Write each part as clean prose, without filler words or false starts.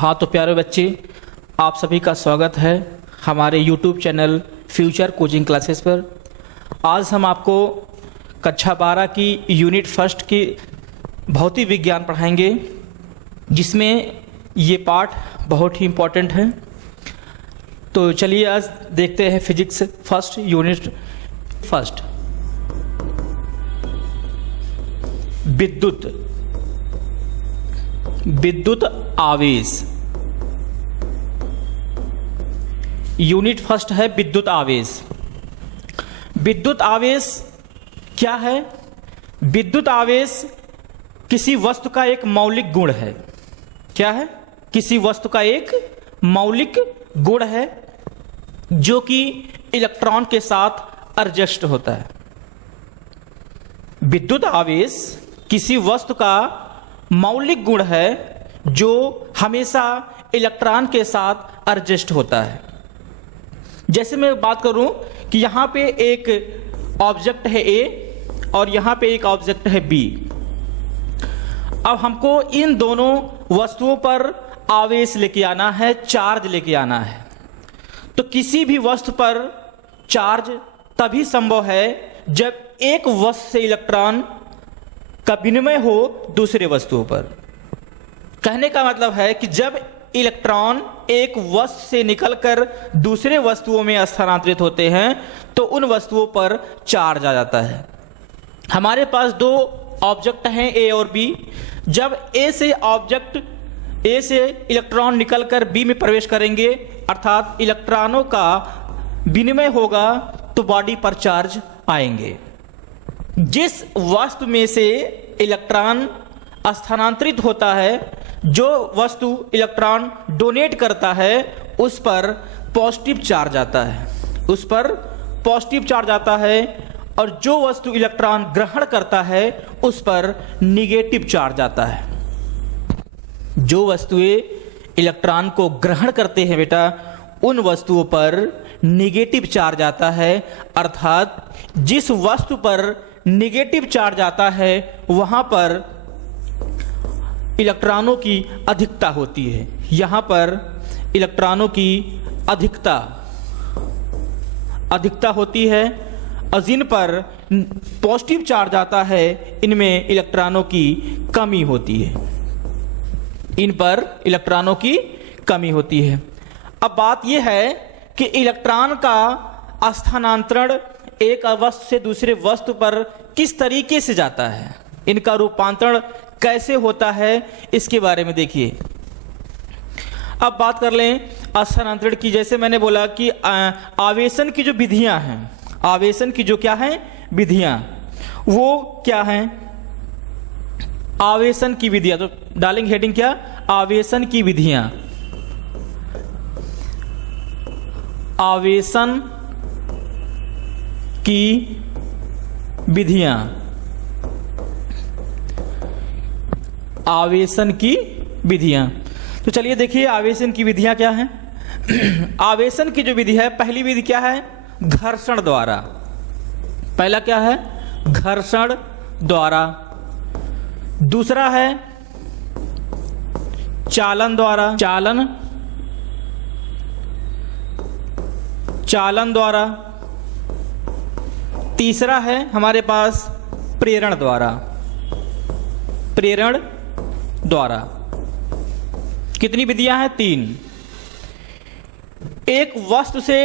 हाँ तो प्यारे बच्चे, आप सभी का स्वागत है हमारे YouTube channel future coaching classes पर। आज हम आपको कक्षा 12 की यूनिट फर्स्ट की भौतिक विज्ञान पढ़ाएंगे, जिसमें ये पाठ बहुत ही इम्पोर्टेंट है। तो चलिए आज देखते हैं फिजिक्स फर्स्ट यूनिट फर्स्ट। विद्युत आवेश। यूनिट फर्स्ट है विद्युत आवेश। विद्युत आवेश क्या है? विद्युत आवेश किसी वस्तु का एक मौलिक गुण है। क्या है? किसी वस्तु का एक मौलिक गुण है जो कि इलेक्ट्रॉन के साथ एडजस्ट होता है। विद्युत आवेश किसी वस्तु का मौलिक गुण है जो हमेशा इलेक्ट्रॉन के साथ एडजस्ट होता है। जैसे मैं बात करूं कि यहां पे एक ऑब्जेक्ट है ए और यहां पे एक ऑब्जेक्ट है बी। अब हमको इन दोनों वस्तुओं पर आवेश लेके आना है, चार्ज लेके आना है। तो किसी भी वस्तु पर चार्ज तभी संभव है जब एक वस्तु से इलेक्ट्रॉन का विनिमय हो दूसरे वस्तुओं पर। कहने का मतलब है कि जब इलेक्ट्रॉन एक वस्तु से निकलकर दूसरे वस्तुओं में स्थानांतरित होते हैं तो उन वस्तुओं पर चार्ज आ जाता है। हमारे पास दो ऑब्जेक्ट हैं ए और बी। जब ए से इलेक्ट्रॉन निकलकर बी में प्रवेश करेंगे, अर्थात इलेक्ट्रॉनों का विनिमय होगा, तो बॉडी पर चार्ज आएंगे। जिस वस्तु में से इलेक्ट्रॉन स्थानांतरित होता है, जो वस्तु इलेक्ट्रॉन डोनेट करता है, उस पर पॉजिटिव चार्ज आता है। उस पर पॉजिटिव चार्ज आता है। और जो वस्तु इलेक्ट्रॉन ग्रहण करता है, उस पर निगेटिव चार्ज आता है। जो वस्तुएं इलेक्ट्रॉन को ग्रहण करते हैं बेटा, उन वस्तुओं पर निगेटिव चार्ज आता है। अर्थात जिस वस्तु पर निगेटिव चार्ज आता है वहां पर इलेक्ट्रॉनों की अधिकता होती है। यहां पर इलेक्ट्रॉनों की अधिकता होती है, और जिन पर पॉजिटिव चार्ज आता है इनमें इलेक्ट्रॉनों की कमी होती है। इन पर इलेक्ट्रॉनों की कमी होती है। अब बात यह है कि इलेक्ट्रॉन का स्थानांतरण एक वस्तु से दूसरे वस्तु पर किस तरीके से जाता है, इनका रूपांतरण कैसे होता है, इसके बारे में देखिए। अब बात कर लें स्थानांतरण की। जैसे मैंने बोला कि आवेशन की जो विधियां हैं, आवेशन की जो क्या है विधियां, वो क्या हैं? आवेशन की विधियां। तो डालेंगे हेडिंग क्या? आवेशन की विधियां। आवेशन की विधियां। आवेशन की विधियां। तो चलिए देखिए आवेशन की विधियां क्या हैं। आवेशन की जो विधि है, पहली विधि क्या है? घर्षण द्वारा। पहला क्या है? घर्षण द्वारा। दूसरा है चालन द्वारा। चालन द्वारा। तीसरा है हमारे पास प्रेरण द्वारा। प्रेरण द्वारा। कितनी विधियां हैं? 3। एक वस्तु से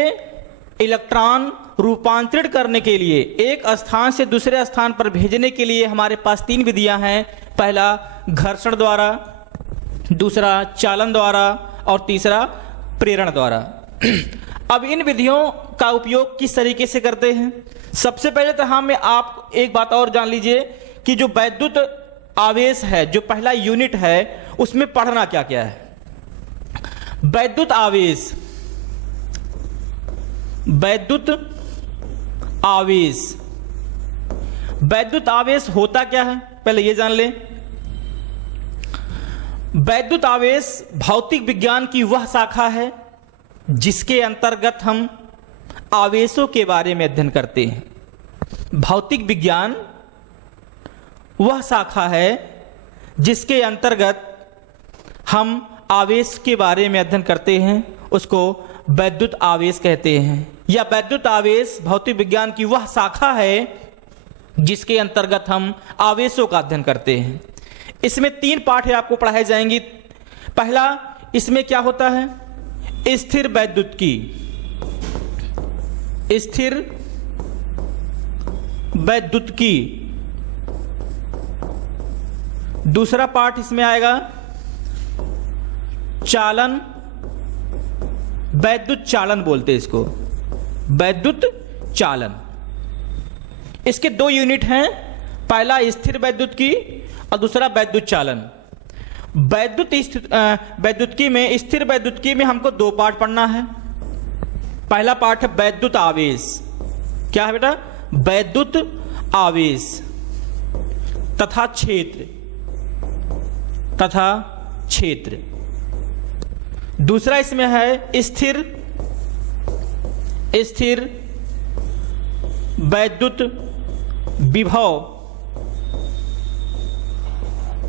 इलेक्ट्रॉन रूपांतरित करने के लिए, एक स्थान से दूसरे स्थान पर भेजने के लिए हमारे पास 3 विधियां हैं। पहला घर्षण द्वारा, दूसरा चालन द्वारा और तीसरा प्रेरण द्वारा। अब इन विधियों का उपयोग किस तरीके से करते हैं? सबसे पहले तो आप एक बात और जान लीजिए कि जो विद्युत आवेश है, जो पहला यूनिट है, उसमें पढ़ना क्या क्या है। विद्युत आवेश। विद्युत आवेश। विद्युत आवेश होता क्या है, पहले ये जान लें। विद्युत आवेश भौतिक विज्ञान की वह शाखा है जिसके अंतर्गत हम आवेशों के बारे में अध्ययन करते हैं। भौतिक विज्ञान वह शाखा है जिसके अंतर्गत हम आवेश के बारे में अध्ययन करते हैं उसको वैद्युत आवेश कहते हैं। या वैद्युत आवेश भौतिक विज्ञान की वह शाखा है जिसके अंतर्गत हम आवेशों का अध्ययन करते हैं। इसमें 3 पाठ आपको पढ़ाए जाएंगे। पहला, इसमें क्या होता है? स्थिर वैद्युतिकी, स्थिर वैद्युतिकी। दूसरा पाठ इसमें आएगा चालन, वैद्युत चालन बोलते हैं इसको, वैद्युत चालन। इसके 2 यूनिट हैं, पहला स्थिर वैद्युतिकी और दूसरा वैद्युत चालन। वैद्युतिकी में, स्थिर वैद्युतिकी में हमको 2 पाठ पढ़ना है। पहला पाठ है वैद्युत आवेश। क्या है बेटा? वैद्युत आवेश तथा क्षेत्र, तथा क्षेत्र। दूसरा इसमें है स्थिर वैद्युत विभव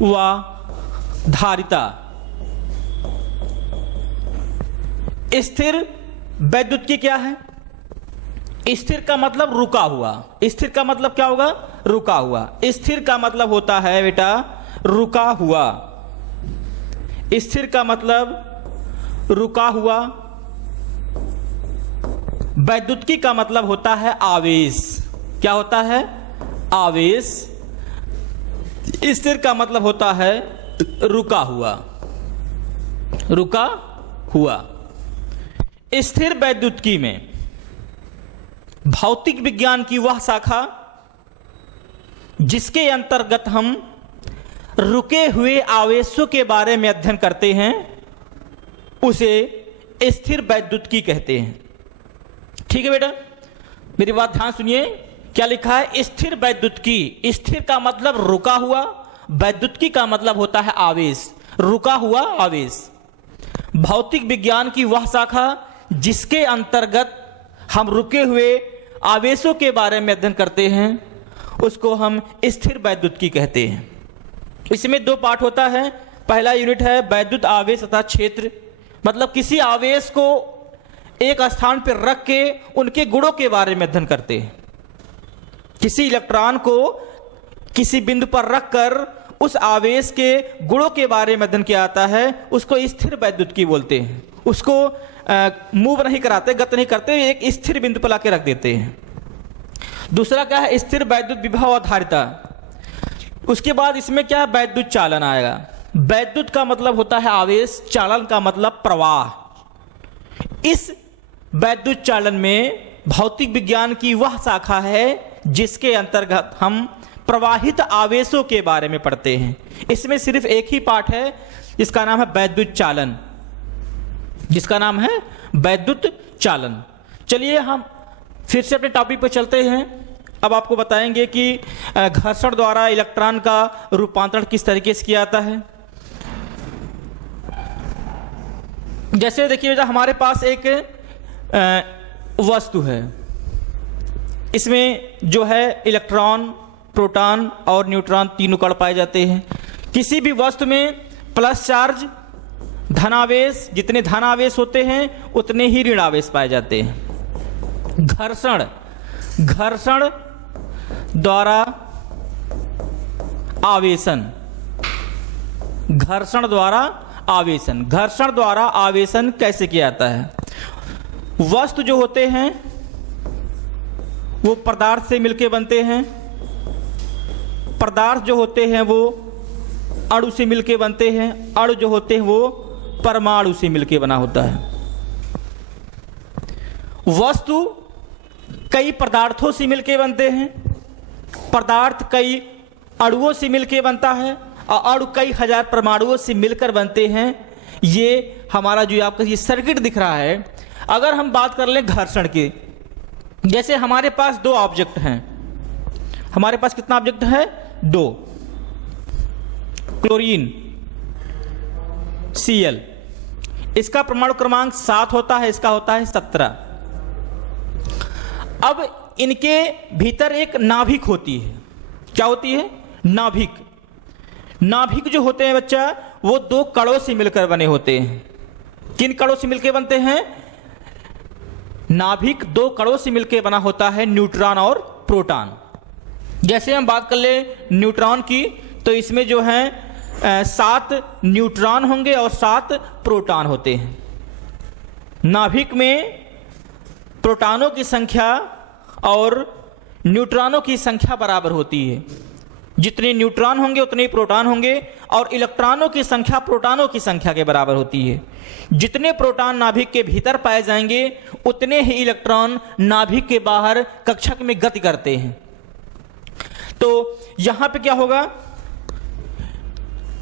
व धारिता। स्थिर वैद्युतिकी क्या है? स्थिर का मतलब रुका हुआ। स्थिर का मतलब क्या होगा? रुका हुआ। स्थिर का मतलब होता है बेटा रुका हुआ। स्थिर का मतलब रुका हुआ। वैद्युतिकी का मतलब होता है आवेश। क्या होता है? आवेश। स्थिर का मतलब होता है रुका हुआ, रुका हुआ। स्थिर वैद्युतिकी में भौतिक विज्ञान की वह शाखा जिसके अंतर्गत हम रुके हुए आवेशों के बारे में अध्ययन करते हैं उसे स्थिर वैद्युतिकी कहते हैं। ठीक है बेटा, मेरी बात ध्यान सुनिए। क्या लिखा है? स्थिर वैद्युतिकी। स्थिर का मतलब रुका हुआ, वैद्युतिकी का मतलब होता है आवेश, रुका हुआ आवेश। भौतिक विज्ञान की वह शाखा जिसके अंतर्गत हम रुके हुए आवेशों के बारे में अध्ययन करते हैं उसको हम स्थिर वैद्युतिकी कहते हैं। इसमें 2 पाठ होता है। पहला यूनिट है वैद्युत आवेश तथा क्षेत्र, मतलब किसी आवेश को एक स्थान पर रख के उनके गुणों के बारे में अध्ययन करते हैं। किसी इलेक्ट्रॉन को किसी बिंदु पर रखकर उस आवेश के गुणों के बारे में अध्ययन किया जाता है, उसको स्थिर वैद्युतिकी बोलते हैं। उसको मूव नहीं कराते, गत नहीं करते, एक स्थिर बिंदु पर लाके रख देते हैं। दूसरा क्या है? स्थिर वैद्युत विभव और धारिता। उसके बाद इसमें क्या है? वैद्युत चालन आएगा। वैद्युत का मतलब होता है आवेश, चालन का मतलब प्रवाह। इस वैद्युत चालन में भौतिक विज्ञान की वह शाखा है जिसके अंतर्गत हम प्रवाहित आवेशों के बारे में पढ़ते हैं। इसमें सिर्फ एक ही पाठ है जिसका नाम है वैद्युत चालन, जिसका नाम है वैद्युत चालन। चलिए हम फिर से अपने टॉपिक पर चलते हैं। अब आपको बताएंगे कि घर्षण द्वारा इलेक्ट्रॉन का रूपांतरण किस तरीके से किया जाता है। जैसे देखिए बेटा, हमारे पास एक वस्तु है, इसमें जो है इलेक्ट्रॉन, प्रोटॉन और न्यूट्रॉन तीनों कण पाए जाते हैं। किसी भी वस्तु में प्लस चार्ज, धनावेश, जितने धनावेश होते हैं उतने ही ऋण आवेश पाए जाते हैं। घर्षण द्वारा आवेशन, घर्षण द्वारा आवेशन। घर्षण द्वारा आवेशन कैसे किया जाता है? वस्तु जो होते हैं वो पदार्थ से मिलके बनते हैं, पदार्थ जो होते हैं वो अणु से मिलके बनते हैं, अणु जो होते हैं वो परमाणु से मिलके बना होता है। वस्तु कई पदार्थों से मिलके बनते हैं, पदार्थ कई अणुओं से मिलके बनता है और अणु कई हजार परमाणुओं से मिलकर बनते हैं। ये हमारा जो आपका ये सर्किट दिख रहा है। अगर हम बात कर लें घर्षण की, जैसे हमारे पास 2 ऑब्जेक्ट हैं। हमारे पास कितना ऑब्जेक्ट है? 2। क्लोरीन Cl, इसका परमाणु क्रमांक 7 होता है, इसका होता है 17। अब इनके भीतर एक नाभिक होती है। क्या होती है? नाभिक। नाभिक जो होते हैं बच्चा, वो दो कणों से मिलकर बने होते हैं। किन कणों से मिलकर बनते हैं? नाभिक दो कणों से मिलकर बना होता है, न्यूट्रॉन और प्रोटॉन। जैसे हम बात कर ले न्यूट्रॉन की, तो इसमें जो है 7 न्यूट्रॉन होंगे और 7 प्रोटॉन होते हैं। नाभिक में प्रोटॉनों की संख्या और न्यूट्रॉनों की संख्या बराबर होती है। जितने न्यूट्रॉन होंगे उतने ही प्रोटॉन होंगे, और इलेक्ट्रॉनों की संख्या प्रोटॉनों की संख्या के बराबर होती है। जितने प्रोटॉन नाभिक के भीतर पाए जाएंगे उतने ही इलेक्ट्रॉन नाभिक के बाहर कक्षक में गति करते हैं। तो यहां पे क्या होगा,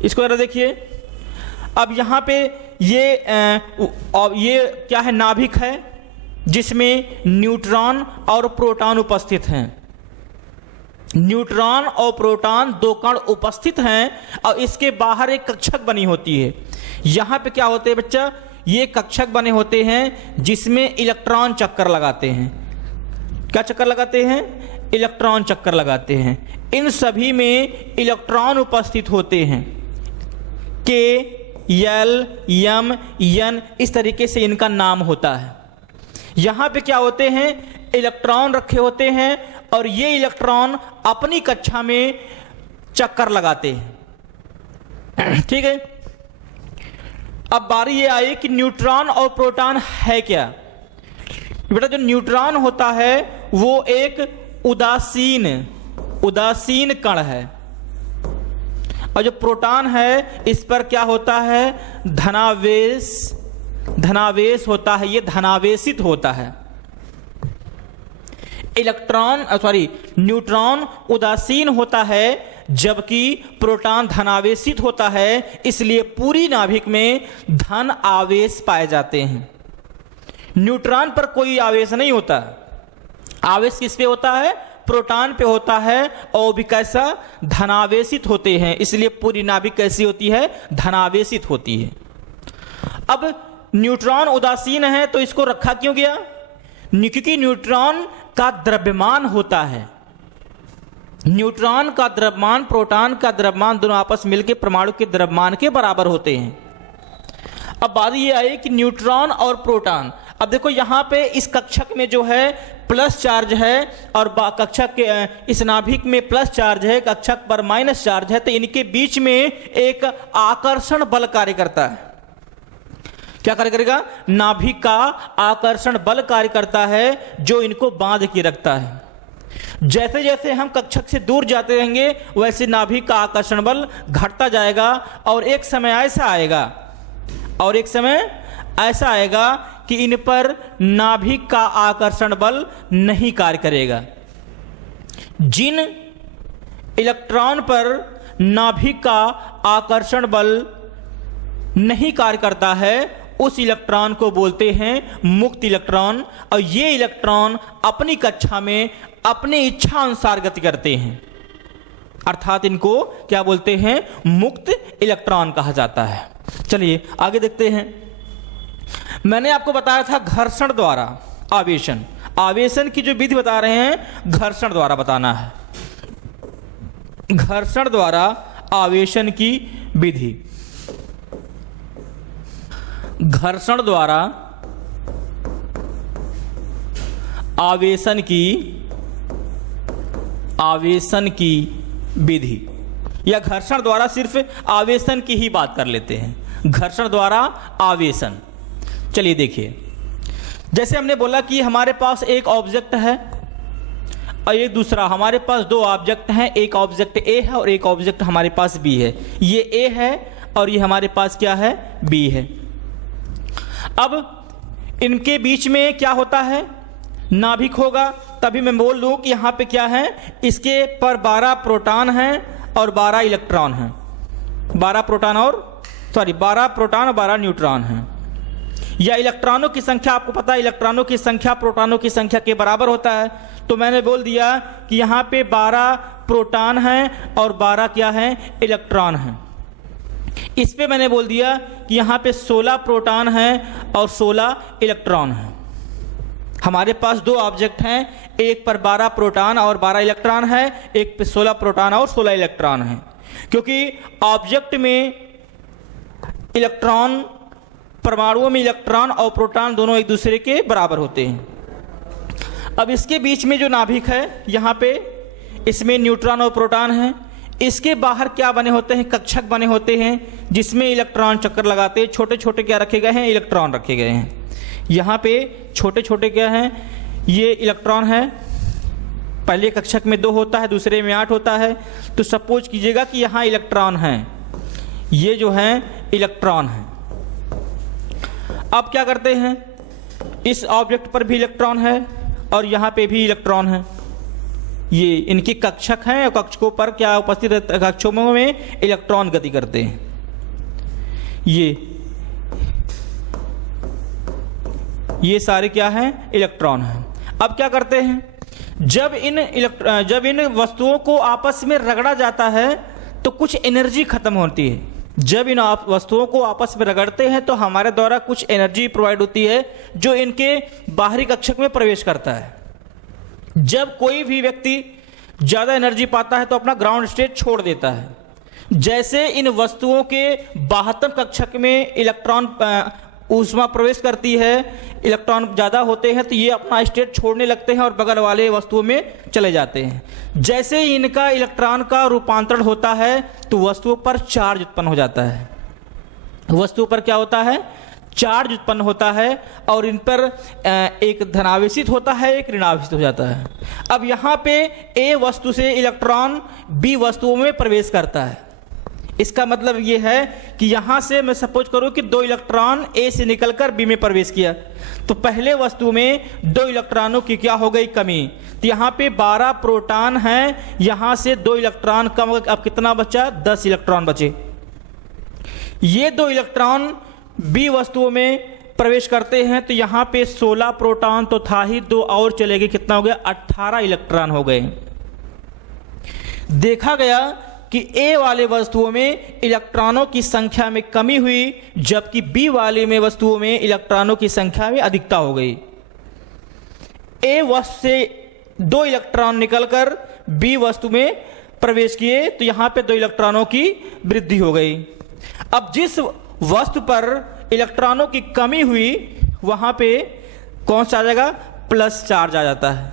इसको जरा देखिए। अब यहां पे ये क्या है, नाभिक है जिसमें न्यूट्रॉन और प्रोटॉन उपस्थित हैं। न्यूट्रॉन और प्रोटॉन दो कण उपस्थित हैं और इसके बाहर एक कक्षक बनी होती है। यहां पे क्या होते हैं बच्चा, ये कक्षक बने होते हैं जिसमें इलेक्ट्रॉन चक्कर लगाते हैं। क्या चक्कर लगाते हैं? इलेक्ट्रॉन चक्कर लगाते हैं। इन सभी में इलेक्ट्रॉन उपस्थित होते हैं। के, एल, एम, एन, इस तरीके से इनका नाम होता है। यहां पे क्या होते हैं, इलेक्ट्रॉन रखे होते हैं और ये इलेक्ट्रॉन अपनी कक्षा में चक्कर लगाते हैं। ठीक है। अब बारी ये आई कि न्यूट्रॉन और प्रोटॉन है क्या। बेटा जो न्यूट्रॉन होता है वो एक उदासीन कण है, और जो प्रोटॉन है इस पर क्या होता है, धनावेश होता है, ये धनावेशित होता है। न्यूट्रॉन उदासीन होता है जबकि प्रोटॉन धनावेशित होता है, इसलिए पूरी नाभिक में धन आवेश पाए जाते हैं। न्यूट्रॉन पर कोई आवेश नहीं होता। आवेश किस पे होता है? प्रोटॉन पे होता है, और भी कैसा, धनावेशित होते हैं, इसलिए पूरी नाभिक कैसी होती है, धनावेशित होती है। अब न्यूट्रॉन उदासीन है तो इसको रखा क्यों गया? क्योंकि न्यूट्रॉन का द्रव्यमान होता है। न्यूट्रॉन का द्रव्यमान, प्रोटॉन का द्रव्यमान, दोनों आपस मिलकर परमाणु के द्रव्यमान के बराबर होते हैं। अब बात ये आई कि न्यूट्रॉन और प्रोटॉन, अब देखो यहां पे इस कक्षक में जो है प्लस चार्ज है और कक्षक के इस नाभिक में प्लस चार्ज है, कक्षक पर माइनस चार्ज है, तो इनके बीच में एक आकर्षण बल कार्य करता है। क्या कार्य करेगा? नाभिक का आकर्षण बल कार्य करता है जो इनको बांध के रखता है। जैसे जैसे हम कक्षक से दूर जाते रहेंगे वैसे नाभिक का आकर्षण बल घटता जाएगा, और एक समय ऐसा आएगा कि इन पर नाभिक का आकर्षण बल नहीं कार्य करेगा। जिन इलेक्ट्रॉन पर नाभिक का आकर्षण बल नहीं कार्य करता है उस इलेक्ट्रॉन को बोलते हैं मुक्त इलेक्ट्रॉन, और ये इलेक्ट्रॉन अपनी कक्षा में अपने इच्छा अनुसार गति करते हैं, अर्थात इनको क्या बोलते हैं, मुक्त इलेक्ट्रॉन कहा जाता है। चलिए आगे देखते हैं। मैंने आपको बताया था घर्षण द्वारा आवेशन की जो विधि बता रहे हैं, घर्षण द्वारा बताना है। घर्षण द्वारा आवेशन की विधि, घर्षण द्वारा आवेशन की विधि, या घर्षण द्वारा सिर्फ आवेशन की ही बात कर लेते हैं। घर्षण द्वारा आवेशन, चलिए देखिए। जैसे हमने बोला कि हमारे पास एक ऑब्जेक्ट है और एक दूसरा, हमारे पास दो ऑब्जेक्ट हैं, एक ऑब्जेक्ट ए है और एक ऑब्जेक्ट हमारे पास बी है। ये ए है और ये हमारे पास क्या है, बी है। अब इनके बीच में क्या होता है, नाभिक होगा। तभी मैं बोल दूं कि यहां पे क्या है, इसके पर 12 प्रोटॉन हैं और 12 इलेक्ट्रॉन हैं। 12 प्रोटॉन और 12 न्यूट्रॉन हैं। या इलेक्ट्रॉनों की संख्या, आपको पता है इलेक्ट्रॉनों की संख्या प्रोटॉनों की संख्या के बराबर होता है, तो मैंने बोल दिया कि यहां पे 12 प्रोटॉन हैं और 12 क्या हैं, इलेक्ट्रॉन हैं। इस पे मैंने बोल दिया कि यहां पे 16 प्रोटॉन हैं और 16 इलेक्ट्रॉन हैं। हमारे पास दो ऑब्जेक्ट हैं, एक पर 12 प्रोटॉन और 12 इलेक्ट्रॉन है, एक पे 16 प्रोटॉन और 16 इलेक्ट्रॉन हैं। क्योंकि ऑब्जेक्ट में इलेक्ट्रॉन, परमाणुओं में इलेक्ट्रॉन और प्रोटॉन दोनों एक दूसरे के बराबर होते हैं। अब इसके बीच में जो नाभिक है, यहाँ पे इसमें न्यूट्रॉन और प्रोटॉन हैं। इसके बाहर क्या बने होते हैं? कक्षक बने होते हैं, जिसमें इलेक्ट्रॉन चक्कर लगाते हैं। छोटे छोटे क्या रखे गए हैं? इलेक्ट्रॉन रखे गए हैं। यहाँ पे छोटे छोटे क्या हैं? ये इलेक्ट्रॉन है। पहले कक्षक में 2 होता है, दूसरे में 8 होता है। तो सपोज कीजिएगा कि यहाँ इलेक्ट्रॉन हैं, ये जो हैं इलेक्ट्रॉन हैं। अब क्या करते हैं? इस ऑब्जेक्ट पर भी इलेक्ट्रॉन है और यहाँ पे भी इलेक्ट्रॉन है। ये इनके कक्षक हैं और कक्षकों पर क्या उपस्थित रहते? कक्षकों में इलेक्ट्रॉन गति करते हैं। ये सारे क्या हैं? इलेक्ट्रॉन हैं। अब क्या करते हैं? जब इन वस्तुओं को आपस में रगड़ा जाता है तो कुछ एनर्जी खत्म होती है। जब इन वस्तुओं को आपस में रगड़ते हैं तो हमारे द्वारा कुछ एनर्जी प्रोवाइड होती है, जो इनके बाहरी कक्षक में प्रवेश करता है। जब कोई भी व्यक्ति ज़्यादा एनर्जी पाता है तो अपना ग्राउंड स्टेट छोड़ देता है। जैसे इन वस्तुओं के बाह्यतम कक्षक में इलेक्ट्रॉन ऊष्मा प्रवेश करती है, इलेक्ट्रॉन ज़्यादा होते हैं तो ये अपना स्टेट छोड़ने लगते हैं और बगल वाले वस्तुओं में चले जाते हैं। जैसे ही इनका इलेक्ट्रॉन का रूपांतरण होता है तो वस्तुओं पर चार्ज उत्पन्न हो जाता है। वस्तुओं पर क्या होता है? चार्ज उत्पन्न होता है और इन पर एक धनावेशित होता है, एक ऋणावेशित हो जाता है। अब यहाँ पे ए वस्तु से इलेक्ट्रॉन बी वस्तुओं में प्रवेश करता है। इसका मतलब ये है कि यहाँ से मैं सपोज करूँ कि 2 इलेक्ट्रॉन ए से निकलकर बी में प्रवेश किया, तो पहले वस्तु में 2 इलेक्ट्रॉनों की क्या हो गई? कमी। तो यहाँ पे 12 प्रोटॉन हैं, यहाँ से 2 इलेक्ट्रॉन कम। अब कितना बचा? 10 इलेक्ट्रॉन बचे। ये 2 इलेक्ट्रॉन बी वस्तुओं में प्रवेश करते हैं तो यहाँ पे 16 प्रोटॉन तो था ही, 2 और चले गए। कितना हो गया? 18 इलेक्ट्रॉन हो गए। देखा गया कि ए वाले वस्तुओं में इलेक्ट्रॉनों की संख्या में कमी हुई, जबकि बी वाले में वस्तुओं में इलेक्ट्रॉनों की संख्या में अधिकता हो गई। ए वस्तु से 2 इलेक्ट्रॉन निकलकर बी वस्तु में प्रवेश किए तो यहाँ पे 2 इलेक्ट्रॉनों की वृद्धि हो गई। अब जिस वस्तु पर इलेक्ट्रॉनों की कमी हुई वहां पे कौन सा आ जाएगा? प्लस चार्ज आ जाता है।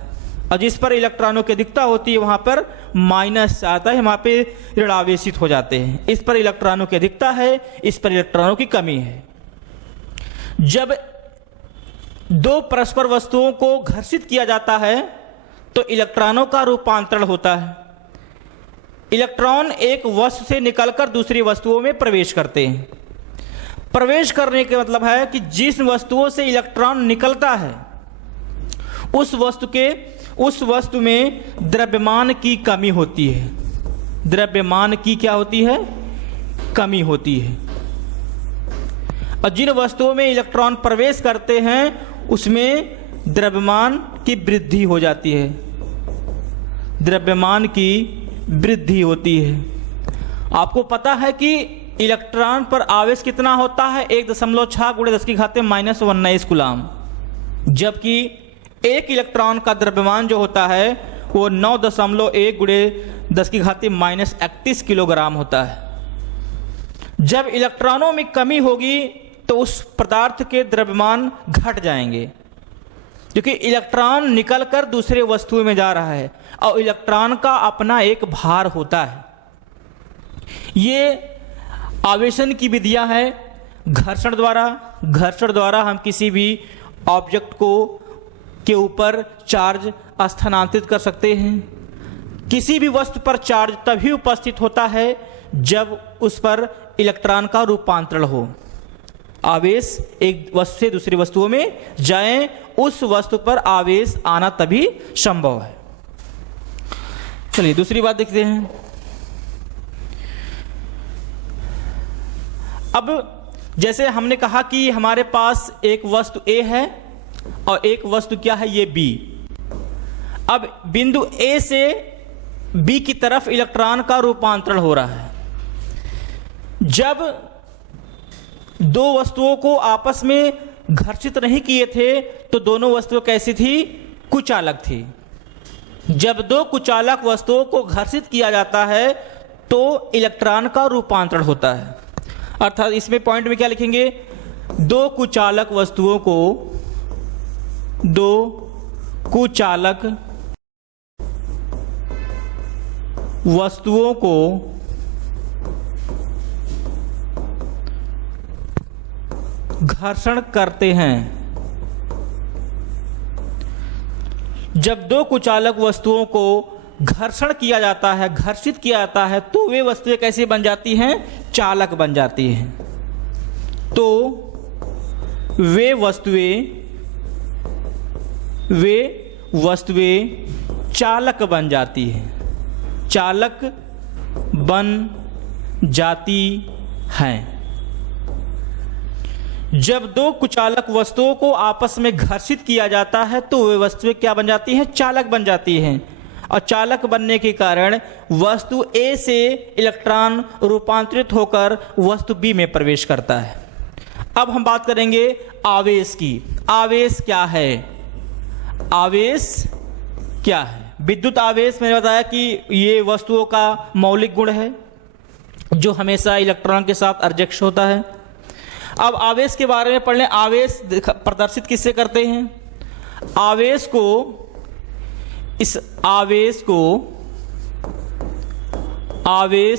और जिस पर इलेक्ट्रॉनों की अधिकता होती है वहां पर माइनस आता है, वहां पे ऋणावेशित हो जाते हैं। इस पर इलेक्ट्रॉनों की अधिकता है, इस पर इलेक्ट्रॉनों की कमी है। जब 2 परस्पर वस्तुओं को घर्षित किया जाता है तो इलेक्ट्रॉनों का रूपांतरण होता है। इलेक्ट्रॉन एक वस्तु से निकलकर दूसरी वस्तुओं में प्रवेश करते हैं। प्रवेश करने का मतलब है कि जिस वस्तुओं से इलेक्ट्रॉन निकलता है उस वस्तु में द्रव्यमान की कमी होती है। द्रव्यमान की क्या होती है? कमी होती है। और जिन वस्तुओं में इलेक्ट्रॉन प्रवेश करते हैं उसमें द्रव्यमान की वृद्धि हो जाती है। द्रव्यमान की वृद्धि होती है। आपको पता है कि इलेक्ट्रॉन पर आवेश कितना होता है? 1.6 × 10⁻⁻⁰ कूलाम। जबकि 1 इलेक्ट्रॉन का द्रव्यमान जो होता है वो 9.1 × 10⁻31 किलोग्राम होता है। जब इलेक्ट्रॉनों में कमी होगी तो उस पदार्थ के द्रव्यमान घट जाएंगे, क्योंकि इलेक्ट्रॉन निकलकर दूसरे वस्तुओं में जा रहा है और इलेक्ट्रॉन का अपना एक भार होता है। ये आवेशन की विधियां है। घर्षण द्वारा हम किसी भी ऑब्जेक्ट के ऊपर चार्ज स्थानांतरित कर सकते हैं। किसी भी वस्तु पर चार्ज तभी उपस्थित होता है जब उस पर इलेक्ट्रॉन का रूपांतरण हो। आवेश एक वस्तु से दूसरी वस्तुओं में जाए, उस वस्तु पर आवेश आना तभी संभव है। चलिए दूसरी बात देखते हैं। अब जैसे हमने कहा कि हमारे पास एक वस्तु ए है और एक वस्तु क्या है? ये बी। अब बिंदु ए से बी की तरफ इलेक्ट्रॉन का रूपांतरण हो रहा है। जब 2 वस्तुओं को आपस में घर्षित नहीं किए थे तो दोनों वस्तुएं कैसी थी? कुचालक थी। जब 2 कुचालक वस्तुओं को घर्षित किया जाता है तो इलेक्ट्रॉन का रूपांतरण होता है। अर्थात इसमें पॉइंट में क्या लिखेंगे, दो कुचालक वस्तुओं को घर्षण करते हैं। जब दो कुचालक वस्तुओं को घर्षण किया जाता है, घर्षित किया जाता है, तो वे वस्तुएं कैसी बन जाती हैं, चालक बन जाती हैं। तो वे वस्तुएं चालक बन जाती हैं, चालक बन जाती हैं। जब दो कुचालक वस्तुओं को आपस में घर्षित किया जाता है तो वे वस्तुएं क्या बन जाती हैं, चालक बन जाती हैं। और चालक बनने के कारण वस्तु ए से इलेक्ट्रॉन रूपांतरित होकर वस्तु बी में प्रवेश करता है। अब हम बात करेंगे आवेश की। आवेश क्या है? आवेश क्या है? विद्युत आवेश मैंने बताया कि ये वस्तुओं का मौलिक गुण है जो हमेशा इलेक्ट्रॉन के साथ एडजस्ट होता है। अब आवेश के बारे में पढ़ लें। आवेश प्रदर्शित किससे करते हैं? आवेश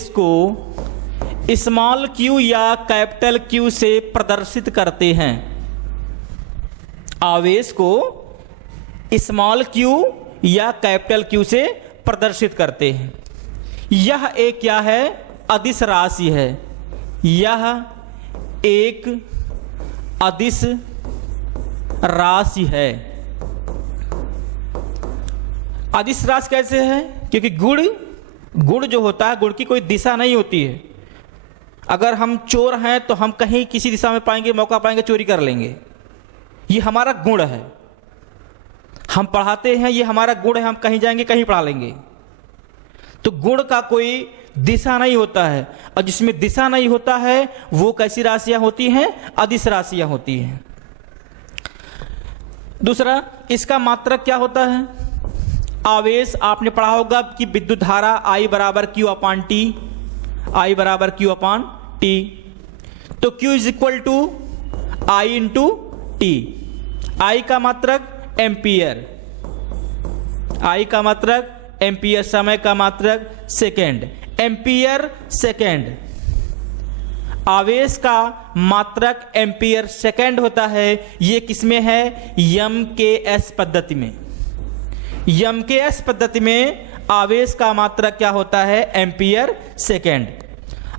को स्मॉल क्यू या कैपिटल क्यू से प्रदर्शित करते हैं। आवेश को स्मॉल क्यू या कैपिटल क्यू से प्रदर्शित करते हैं। यह एक क्या है? अदिश राशि है। यह एक अदिश राशि है। अदिश राशि कैसे है? क्योंकि गुण जो होता है, गुण की कोई दिशा नहीं होती है। अगर हम चोर हैं तो हम कहीं किसी दिशा में पाएंगे, मौका पाएंगे, चोरी कर लेंगे। ये हमारा गुण है। हम पढ़ाते हैं, ये हमारा गुण है, हम कहीं जाएंगे, कहीं पढ़ा लेंगे। तो गुण का कोई दिशा नहीं होता है, और जिसमें दिशा नहीं होता है वो कैसी राशियां होती हैं? अदिश राशियां होती हैं। दूसरा, इसका मात्रक क्या होता है? आवेश आपने पढ़ा होगा कि विद्युत धारा I बराबर Q अपान टी, I बराबर Q अपान टी। तो Q is equal to I into T. I का मात्रक एम्पियर, I का मात्रक एम्पियर, समय का मात्रक सेकेंड, एम्पियर सेकेंड। आवेश का मात्रक एम्पियर सेकेंड होता है। ये किसमें है? यम के एस पद्धति में। यम के एस पद्धति में आवेश का मात्रक क्या होता है? Ampere second.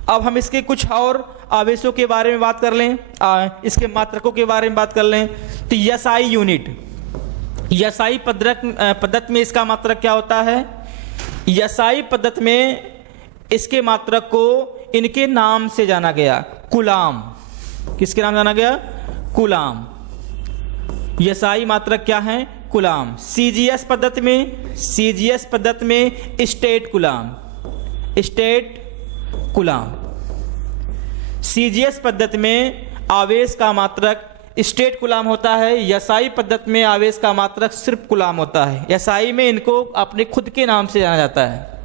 अब हम इसके कुछ और आवेशों के बारे में बात कर लें, इसके मात्रकों के बारे में बात कर लें। तो एसआई यूनिट, एसआई पद्धति में इसका मात्रक क्या होता है? एसआई पद्धति में इसके मात्रक को इनके नाम से जाना गया, कूलाम। किसके नाम जाना गया? कूलाम। एसआई मात्रक क्या है? कूलाम। सीजीएस पद्धति में state coulomb, state coulomb. CGS पद्धति में आवेश का मात्रक स्टेट कूलाम होता है। एसआई पद्धति में आवेश का मात्रक सिर्फ कूलाम होता है। एसआई में इनको अपने खुद के नाम से जाना जाता है।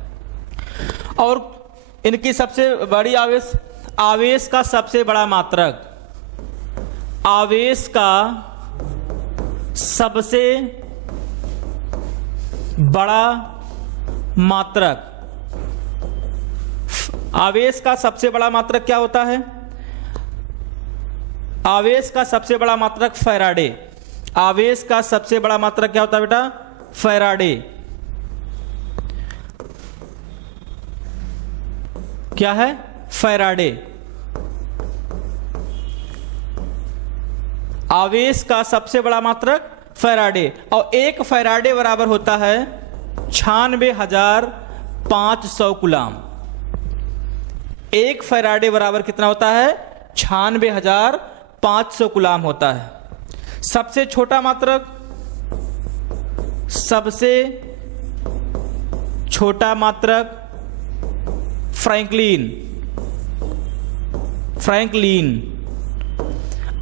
और इनकी सबसे बड़ी आवेश का सबसे बड़ा मात्रक, आवेश का सबसे बड़ा मात्रक, आवेश का सबसे बड़ा मात्रक क्या होता है? आवेश का सबसे बड़ा मात्रक फैराडे। आवेश का सबसे बड़ा मात्रक क्या होता है बेटा? फैराडे। क्या है? फैराडे। आवेश का सबसे बड़ा मात्रक फैराडे। और एक फैराडे बराबर होता है 96,500 कूलाम। एक फैराडे बराबर कितना होता है? 96,500 कूलाम होता है। सबसे छोटा मात्रक, सबसे छोटा मात्रक फ्रैंकलिन।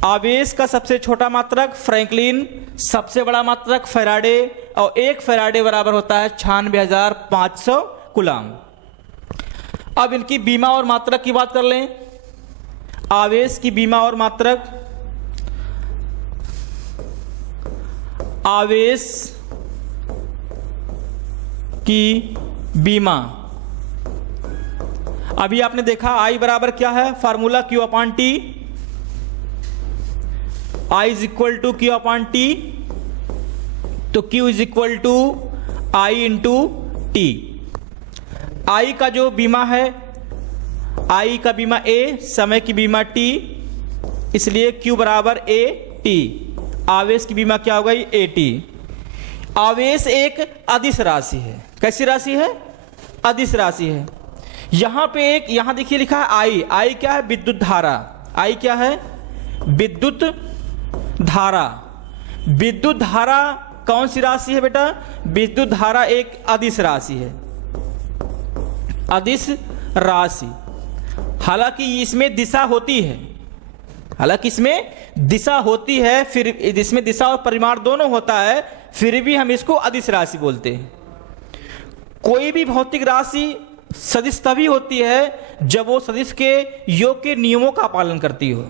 आवेश का सबसे छोटा मात्रक फ्रैंकलिन, सबसे बड़ा मात्रक फैराडे। और एक फैराडे बराबर होता है 96,500 कूलाम। अब इनकी बीमा और मात्रक की बात कर लें। आवेश की बीमा और मात्रक, आवेश की बीमा। अभी आपने देखा I बराबर क्या है, formula Q upon T, I is equal to Q upon T, तो Q is equal to I into T। I का जो बीमा है, I का बीमा A, समय की बीमा T, इसलिए Q बराबर A T। आवेश की बीमा क्या हो गई, AT। आवेश एक अदिश राशि है। कैसी राशि है, अदिश राशि है। यहां पे एक, यहां देखिए लिखा है I क्या है, विद्युत धारा। I क्या है, विद्युत धारा। विद्युत धारा कौन सी राशि है बेटा, विद्युत धारा एक अदिश राशि है, अदिश राशि। हालांकि इसमें दिशा होती है, हालांकि इसमें दिशा होती है, फिर इसमें दिशा और परिमाण दोनों होता है, फिर भी हम इसको अदिश राशि बोलते हैं। कोई भी भौतिक राशि सदिश तभी होती है जब वो सदिश के योग के नियमों का पालन करती हो।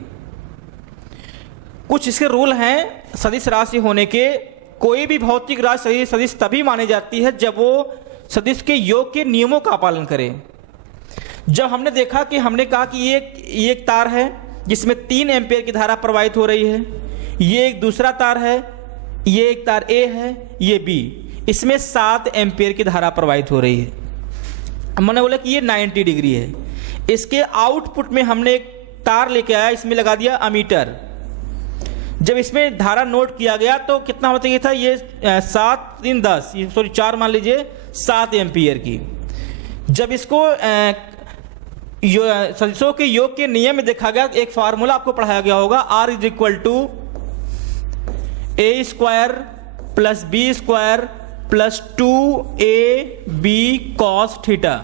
कुछ इसके रूल हैं सदिश राशि होने के। कोई भी भौतिक राशि सदिश तभी मानी जाती है जब वो सदिश के योग के नियमों का पालन करे। जब हमने देखा कि हमने कहा कि ये एक तार है जिसमें 3 एम्पीयर की धारा प्रवाहित हो रही है, ये एक दूसरा तार है, ये एक तार A है, ये B, इसमें 7 एम्पीयर की धारा प्रवाहित हो रही है। हमने बोला कि ये 90 डिग्री है। इसके आउटपुट में हमने एक तार लेके आया, इसमें लगा दिया अमीटर। जब इसमें धारा नोट किया गया तो कितना होना चाहिए था, ये 7 3 10, सॉरी 4 मान लीजिए, 7 एम्पीयर की। जब इसको सदिशों के योग के नियम में देखा गया, एक फार्मूला आपको पढ़ाया गया होगा, R is equal to A square plus B square plus 2AB cos theta.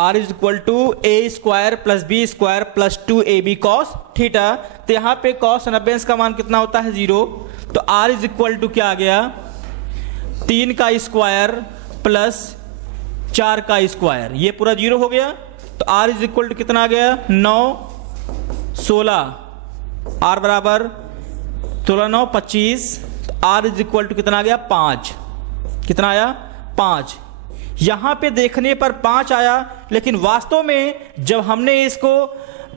R is equal to A square plus B square plus 2AB cos theta. तो यहां पे कॉस 90 का मान कितना होता है, 0। तो R इज इक्वल टू क्या आ गया, 3 का स्क्वायर प्लस 4 का स्क्वायर, ये पूरा 0 हो गया। तो R इज इक्वल टू कितना आ गया, 9 16, R बराबर 16 9 25। तो R इज इक्वल टू कितना आ गया, 5। कितना आया, 5। यहां पे देखने पर 5 आया, लेकिन वास्तव में जब हमने इसको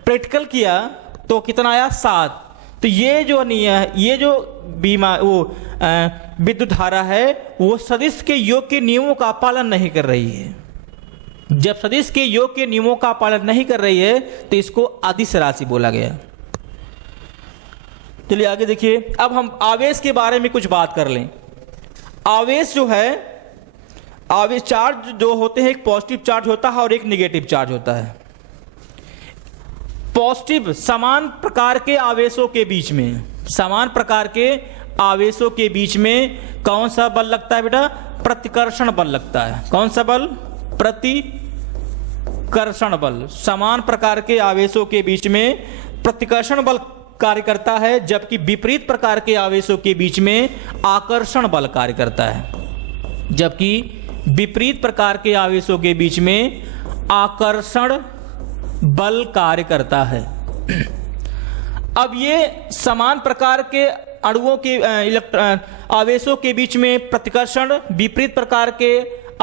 प्रैक्टिकल किया तो कितना आया, 7। तो ये जो नहीं है, ये जो बीमा वो विद्युत धारा है वो सदिश के योग के नियमों का पालन नहीं कर रही है। जब सदिश के योग के नियमों का पालन नहीं कर रही है तो इसको अदिश राशि बोला गया। चलिए आगे देखिए। अब हम आवेश के बारे में कुछ बात कर लें। आवेश जो है, आवेश चार्ज जो होते हैं, एक पॉजिटिव चार्ज होता है और एक नेगेटिव चार्ज होता है। पॉजिटिव समान प्रकार के आवेशों के बीच में, समान प्रकार के आवेशों के बीच में कौन सा बल लगता है बेटा, प्रतिकर्षण बल लगता है। कौन सा बल, प्रतिकर्षण बल। समान प्रकार के आवेशों के बीच में प्रतिकर्षण बल कार्य करता है, जबकि विपरीत प्रकार के आवेशों के बीच में आकर्षण बल कार्य करता है। जबकि विपरीत प्रकार के आवेशों के बीच में आकर्षण बल कार्य करता है। अब ये समान प्रकार के अणुओं के आवेशों के बीच में प्रतिकर्षण, विपरीत प्रकार के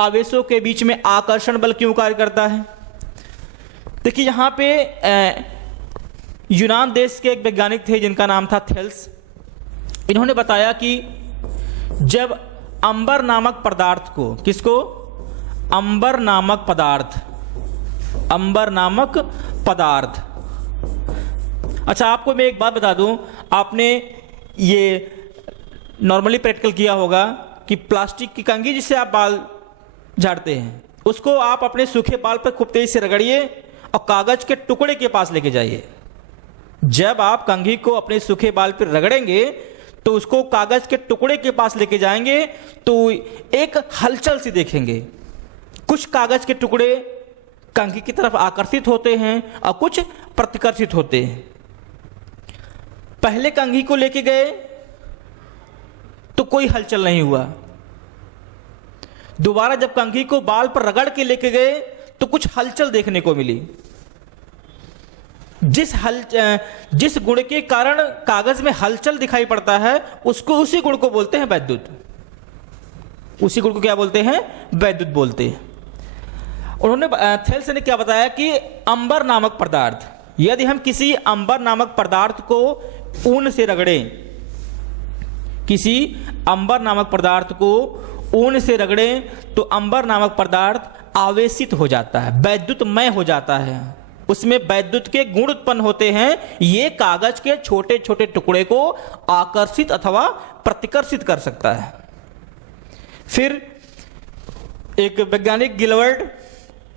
आवेशों के बीच में आकर्षण बल क्यों कार्य करता है। देखिए यहां पे यूनान देश के एक वैज्ञानिक थे जिनका नाम था थेल्स। इन्होंने बताया कि जब अंबर नामक पदार्थ को, किसको, अंबर नामक पदार्थ, अंबर नामक पदार्थ। अच्छा आपको मैं एक बात बता दूं, आपने ये नॉर्मली प्रैक्टिकल किया होगा कि प्लास्टिक की कंघी जिससे आप बाल झाड़ते हैं, उसको आप अपने सूखे बाल पर खूब तेज से रगड़िए और कागज के टुकड़े के पास लेके जाइए। जब आप कंघी को अपने सूखे बाल पर रगड़ेंगे तो उसको कागज के टुकड़े के पास लेके जाएंगे तो एक हलचल सी देखेंगे। कुछ कागज के टुकड़े कंघी की तरफ आकर्षित होते हैं और कुछ प्रतिकर्षित होते हैं। पहले कंघी को लेके गए तो कोई हलचल नहीं हुआ। दोबारा जब कंघी को बाल पर रगड़ के लेके गए तो कुछ हलचल देखने को मिली। जिस गुण के कारण कागज में हलचल दिखाई पड़ता है उसको उसी गुण को बोलते हैं वैद्युत। उसी गुण को क्या बोलते हैं? वैद्युत बोलते हैं। उन्होंने थेल्स ने क्या बताया कि अंबर नामक पदार्थ, यदि हम किसी अंबर नामक पदार्थ को ऊन से रगड़ें, किसी अंबर नामक पदार्थ को ऊन से रगड़ें तो अंबर नामक पदार्थ आवेशित हो जाता है, वैद्युतमय हो जाता है, उसमें वैद्युत के गुण उत्पन्न होते हैं। ये कागज के छोटे छोटे टुकड़े को आकर्षित अथवा प्रतिकर्षित कर सकता है। फिर एक वैज्ञानिक गिलबर्ट,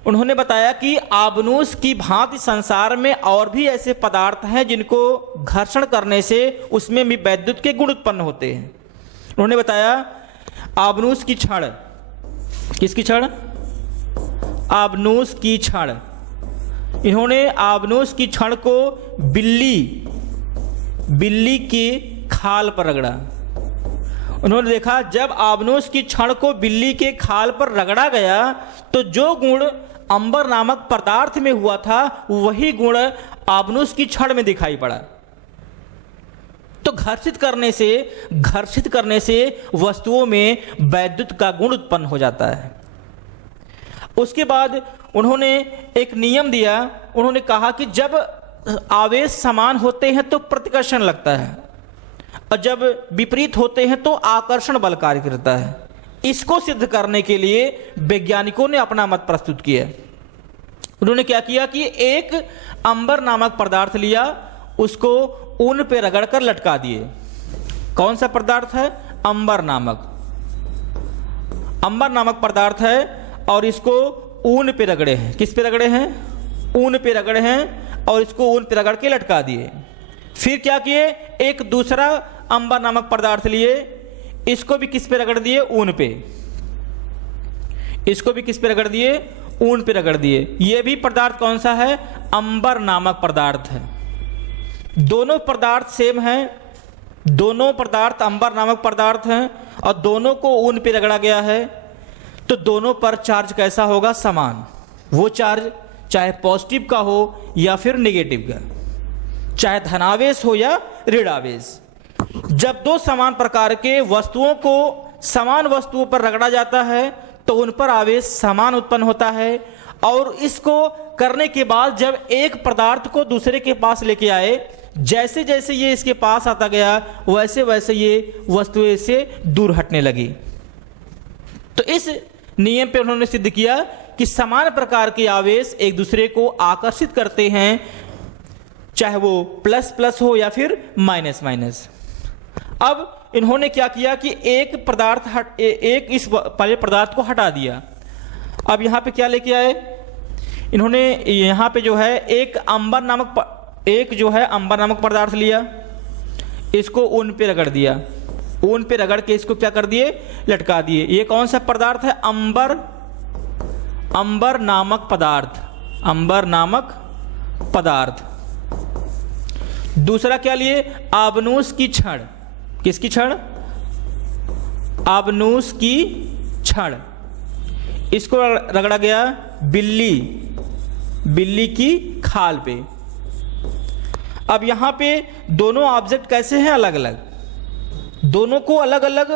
उन्होंने बताया कि आबनूस की भांति संसार में और भी ऐसे पदार्थ हैं जिनको घर्षण करने से उसमें भी वैद्युत के गुण उत्पन्न होते हैं। उन्होंने बताया आबनूस की छड़, किसकी छड़? आबनूस की छड़। इन्होंने आबनूस की छड़ को बिल्ली की खाल पर रगड़ा। उन्होंने देखा जब आबनूस की छड़ को बिल्ली के खाल पर रगड़ा गया तो जो गुण अंबर नामक पदार्थ में हुआ था वही गुण आबनूस की छड़ में दिखाई पड़ा। तो घर्षित करने से वस्तुओं में वैद्युत का गुण उत्पन्न हो जाता है। उसके बाद उन्होंने एक नियम दिया। उन्होंने कहा कि जब आवेश समान होते हैं तो प्रतिकर्षण लगता है और जब विपरीत होते हैं तो आकर्षण बल कार्य करता है। इसको सिद्ध करने के लिए वैज्ञानिकों ने अपना मत प्रस्तुत किया। उन्होंने क्या किया कि एक अंबर नामक पदार्थ लिया, उसको ऊन पे रगड़कर लटका दिए। कौन सा पदार्थ है? अंबर नामक पदार्थ है और इसको ऊन पे रगड़े हैं। किस पे रगड़े हैं? ऊन पे रगड़े हैं और इसको ऊन पे रगड़ के लटका दिए। फिर क्या किए? एक दूसरा अंबर नामक पदार्थ लिए, इसको भी किस पे रगड़ दिए? ऊन पे। इसको भी किस पे रगड़ दिए? ऊन पे रगड़ दिए। यह भी पदार्थ कौन सा है? अंबर नामक पदार्थ है। दोनों पदार्थ सेम हैं, दोनों पदार्थ अंबर नामक पदार्थ हैं और दोनों को ऊन पे रगड़ा गया है। तो दोनों पर चार्ज कैसा होगा? समान। वो चार्ज चाहे पॉजिटिव का हो या फिर नेगेटिव का, चाहे धनावेश हो या ऋणावेश। जब दो समान प्रकार के वस्तुओं को समान वस्तुओं पर रगड़ा जाता है तो उन पर आवेश समान उत्पन्न होता है। और इसको करने के बाद जब एक पदार्थ को दूसरे के पास लेके आए, जैसे जैसे ये इसके पास आता गया वैसे वैसे ये वस्तुएं से दूर हटने लगी। तो इस नियम पे उन्होंने सिद्ध किया कि समान प्रकार के आवेश एक दूसरे को आकर्षित करते हैं, चाहे वो प्लस प्लस हो या फिर माइनस माइनस। अब इन्होंने क्या किया कि एक इस पहले पदार्थ को हटा दिया। अब यहां पे क्या लेके आए? इन्होंने यहां पे जो है एक अंबर नामक पदार्थ लिया, इसको ऊन पे रगड़ दिया। ऊन पे रगड़ के इसको क्या कर दिए? लटका दिए। ये कौन सा पदार्थ है? अंबर नामक पदार्थ। दूसरा क्या लिए? आबनूस की छड़। किसकी छड़? आबनूस की छड़। इसको रगड़ा गया बिल्ली की खाल पे। अब यहां पे दोनों ऑब्जेक्ट कैसे हैं? अलग अलग। दोनों को अलग अलग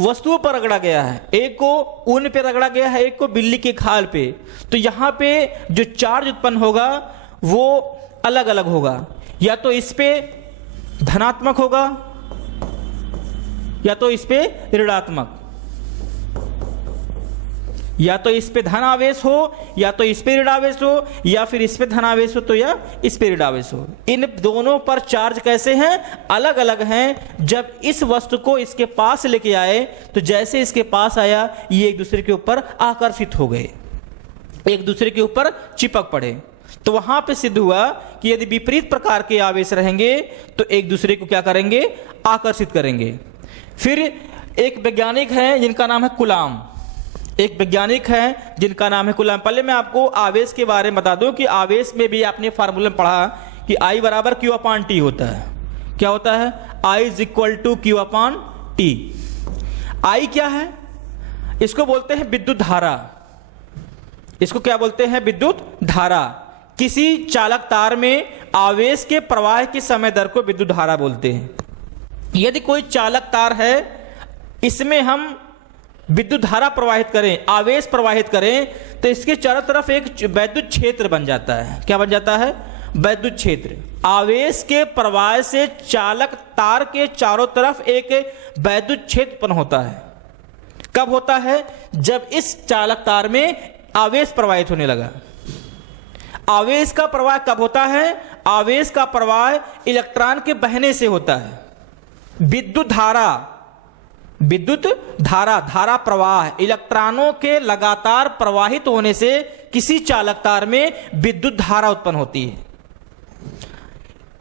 वस्तुओं पर रगड़ा गया है। एक को ऊन पे रगड़ा गया है, एक को बिल्ली के खाल पे। तो यहां पे जो चार्ज उत्पन्न होगा वो अलग अलग होगा। या तो इस पे धनात्मक होगा या तो इस पे ऋणात्मक, या तो इस पे धन आवेश हो या तो इस पे ऋणावेश हो, या फिर इस पे धनावेश हो तो या इस पे ऋणावेश हो। इन दोनों पर चार्ज कैसे हैं? अलग अलग हैं। जब इस वस्तु को इसके पास लेके आए तो जैसे इसके पास आया ये एक दूसरे के ऊपर आकर्षित हो गए, एक दूसरे के ऊपर चिपक पड़े। तो वहां पे सिद्ध हुआ कि यदि विपरीत प्रकार के आवेश रहेंगे तो एक दूसरे को क्या करेंगे? आकर्षित करेंगे। फिर एक वैज्ञानिक है जिनका नाम है कुलाम। पहले मैं आपको आवेश के बारे में बता दूं कि आवेश में भी आपने फार्मूला पढ़ा कि I बराबर Q/T होता है। क्या होता है? I is equal to Q/T। I क्या है? इसको बोलते हैं विद्युत धारा। इसको क्या बोलते हैं? विद्युत धारा। किसी चालक तार में आवेश के प्रवाह की समय दर को विद्युत धारा बोलते हैं। यदि कोई चालक तार है, इसमें हम विद्युत धारा प्रवाहित करें, आवेश प्रवाहित करें, तो इसके चारों तरफ एक वैद्युत क्षेत्र बन जाता है। क्या बन जाता है? वैद्युत क्षेत्र। आवेश के प्रवाह से चालक तार के चारों तरफ एक वैद्युत क्षेत्र उत्पन्न होता है। कब होता है? जब इस चालक तार में आवेश प्रवाहित होने लगा। आवेश का प्रवाह कब होता है? आवेश का प्रवाह इलेक्ट्रॉन के बहने से होता है। विद्युत धारा, धारा प्रवाह, इलेक्ट्रॉनों के लगातार प्रवाहित होने से किसी चालक तार में विद्युत धारा उत्पन्न होती है।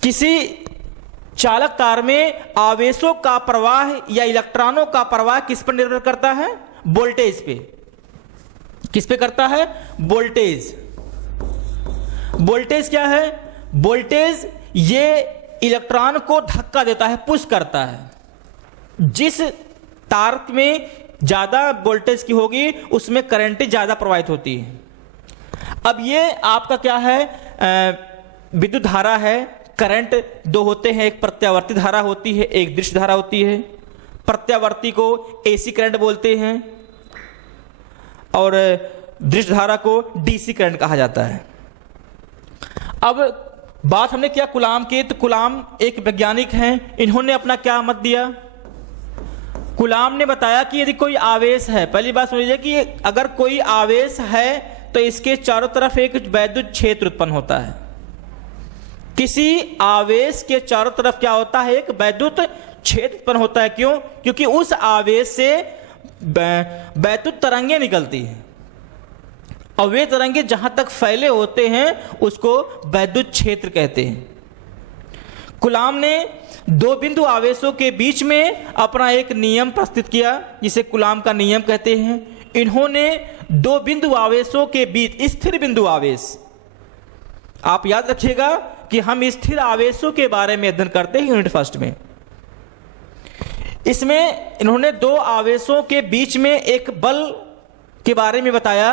किसी चालक तार में आवेशों का प्रवाह या इलेक्ट्रॉनों का प्रवाह किस पर निर्भर करता है? वोल्टेज पे। किस पे करता है? वोल्टेज। वोल्टेज क्या है? वोल्टेज ये इलेक्ट्रॉन को धक्का देता है, पुश करता है। जिस तार में ज्यादा वोल्टेज की होगी उसमें करंट ज्यादा प्रवाहित होती है। अब ये आपका क्या है? विद्युत धारा है। करंट दो होते हैं, एक प्रत्यावर्ती धारा होती है, एक दृश्य धारा होती है। प्रत्यावर्ती को एसी करंट बोलते हैं और दृश्य धारा को डीसी करंट कहा जाता है। अब बात हमने किया कूलाम की, तो कूलाम एक वैज्ञानिक हैं। इन्होंने अपना क्या मत दिया? कूलाम ने बताया कि यदि कोई आवेश है, पहली बात समझ लीजिए कि अगर कोई आवेश है तो इसके चारों तरफ एक वैद्युत क्षेत्र उत्पन्न होता है। किसी आवेश के चारों तरफ क्या होता है? एक वैद्युत क्षेत्र उत्पन्न होता है। क्यों? क्योंकि उस आवेश से वैद्युत तरंगें निकलती हैं और वे तरंगे जहां तक फैले होते हैं उसको वैद्युत क्षेत्र कहते हैं। कूलाम ने दो बिंदु आवेशों के बीच में अपना एक नियम प्रस्तुत किया, जिसे कूलाम का नियम कहते हैं। इन्होंने दो बिंदु आवेशों के बीच स्थिर बिंदु आवेश, आप याद रखिएगा कि हम स्थिर आवेशों के बारे में अध्ययन करते हैं यूनिट फर्स्ट में। इसमें इन्होंने दो आवेशों के बीच में एक बल के बारे में बताया।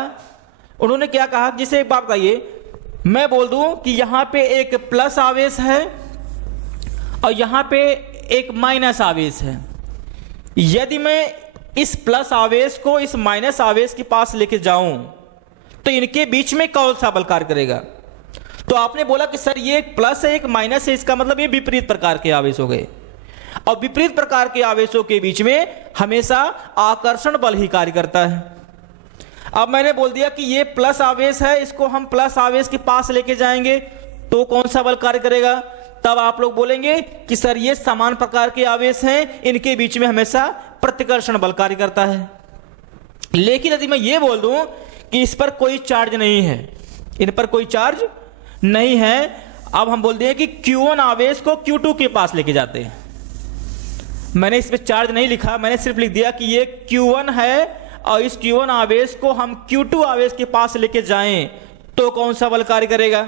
उन्होंने क्या कहा? जिसे एक बात बताइए, मैं बोल दूं कि यहां पे एक प्लस आवेश है और यहां पे एक माइनस आवेश है। यदि मैं इस प्लस आवेश को इस माइनस आवेश के पास लेके जाऊं तो इनके बीच में कौन सा बल कार्य करेगा? तो आपने बोला कि सर ये एक प्लस है एक माइनस है, इसका मतलब ये विपरीत प्रकार के आवेश हो गए। और विपरीत प्रकार के आवेशों के बीच में हमेशा आकर्षण बल ही कार्य करता है। अब मैंने बोल दिया कि ये प्लस आवेश है, इसको हम प्लस आवेश के पास लेके जाएंगे तो कौन सा बल कार्य करेगा? तब आप लोग बोलेंगे कि सर ये समान प्रकार के आवेश हैं, इनके बीच में हमेशा प्रतिकर्षण बल कार्य करता है। लेकिन यदि मैं ये बोल दूं कि इस पर कोई चार्ज नहीं है, इन पर कोई चार्ज नहीं है, अब हम बोल दिए कि Q1 आवेश को Q2 के पास लेके जाते हैं। मैंने इस पे चार्ज नहीं लिखा, मैंने सिर्फ लिख दिया कि ये Q1 है और इस Q1 आवेश को हम Q2 आवेश के पास लेके जाएं तो कौन सा बल कार्य करेगा?